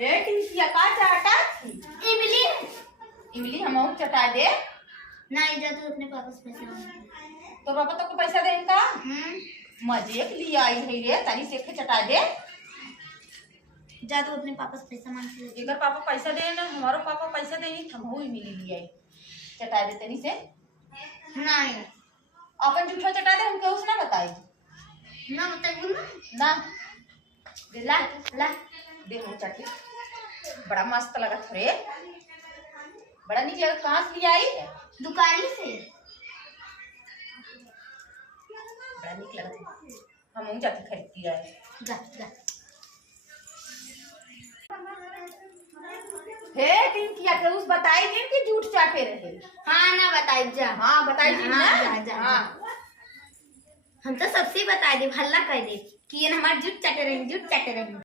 ए टिंकिया का चाटा थी? इमली इमली हम चटा दे। नहीं जा तू अपने पापा से पैसे मांग। तो पापा तो को पैसा देंगे मजे के लिए आई है रे तनी से चटा दे। जा तू अपने पापा से पैसा मांग ले। इधर पापा पैसा दे ना हमारो पापा पैसा दे हम हो इमली लिए आई चटा दे तनी से। नहीं अपन झूठा चटा दे हमके उसने बताई ना बताइए ना दे ला ला देखो चटनी बड़ा मस्त लगा थे रे बड़ा निक लगा। कहाँ से ले आई है? दुकानी से। बड़ा निक लगा था हम जाके खरीदती है। जा जा हे टिंकिया के उस बताई दिन कि झूठ चाटे रहे। हाँ ना बताई जा। हाँ बताई दिन ना। जा जा हाँ। हम तो सबसे बता दे हल्ला कर दे कि ये हमारे जूट चटे रहेंगे जूट चटे रहेंगे।